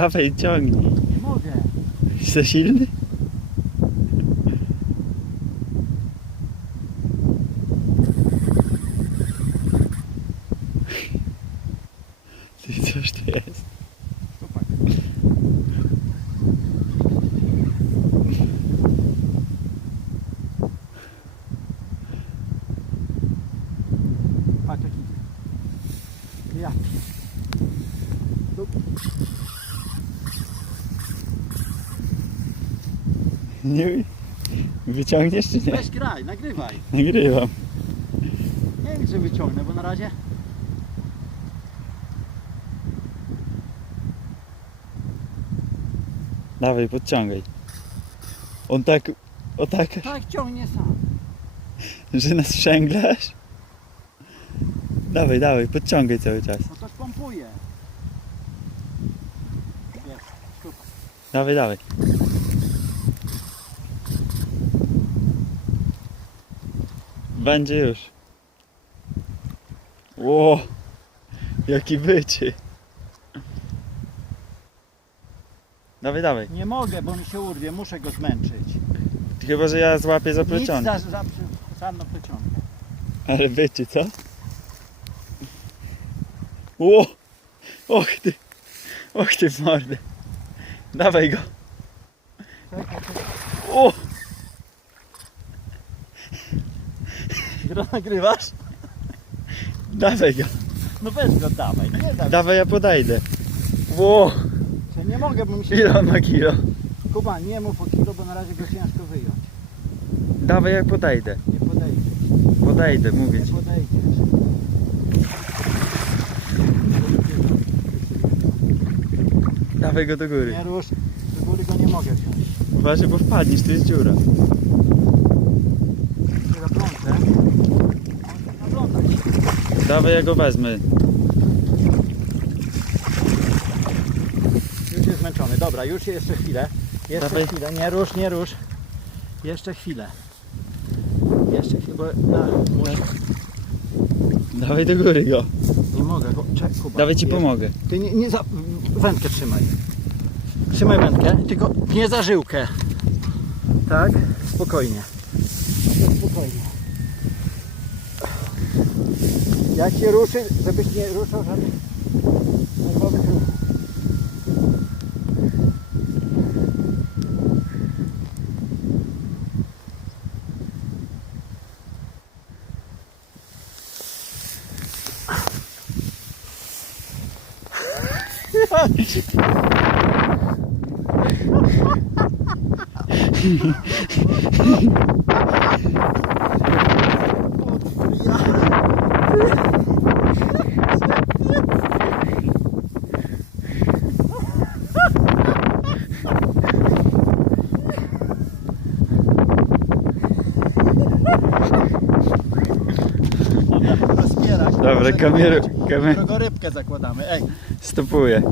Dawaj, ciągnij. Nie mogę. Jesteś za silny? Ty, coś to jest? Patrz jak idzie. Ja. Tu. Nie wyciągniesz czy nie? Weź graj, nagrywaj. Nagrywam. Nie wiem czy wyciągnę, bo na razie Dawaj, podciągaj. On tak, o tak, tak ciągnie sam. że nas szczęglasz. Dawaj, dawaj, podciągaj cały czas. No to pompuje. Dawaj, dawaj. Będzie już. Ło, jaki bycie. Dawaj, dawaj. Nie mogę, bo mi się urwie, muszę go zmęczyć. Chyba, że ja złapię za Nic za, za, na pleciągę. Ale bycie, co? Ło! Och ty! Och ty w mordę. Dawaj go. O! Gra nagrywasz? Dawaj go. No weź go, dawaj, nie dawaj. Dawaj, ja podejdę. Ło! Ja nie mogę, bo mi się... Ile on ma kilo? Kuba, nie mów o kilo, bo na razie go ciężko wyjąć. Dawaj, jak podejdę. Nie podejdziesz, Podejdę, mówię nie ci. podejdziesz. Dawaj go do góry. Nie rusz, do góry go nie mogę wziąć. Uważaj, bo wpadniesz, tu jest dziura. Dawaj, ja go wezmę. Już jest zmęczony. Dobra, już jeszcze chwilę. Jeszcze Dawaj. chwilę. Nie rusz, nie rusz. Jeszcze chwilę. Jeszcze chwilę, bo na, muszę. Dawaj do góry go. Nie mogę go. Czek, Kuba. Dawaj ci pomogę. Ty nie, nie za... Wędkę trzymaj. Trzymaj wędkę, tylko nie za żyłkę. Tak? Spokojnie. Spokojnie. Jak się ruszy, żebyś nie ruszał żadnych nerwowych ruchów. Dobra, Dobra, kameru, kamer, Drogorybkę zakładamy. Ej, stopuję.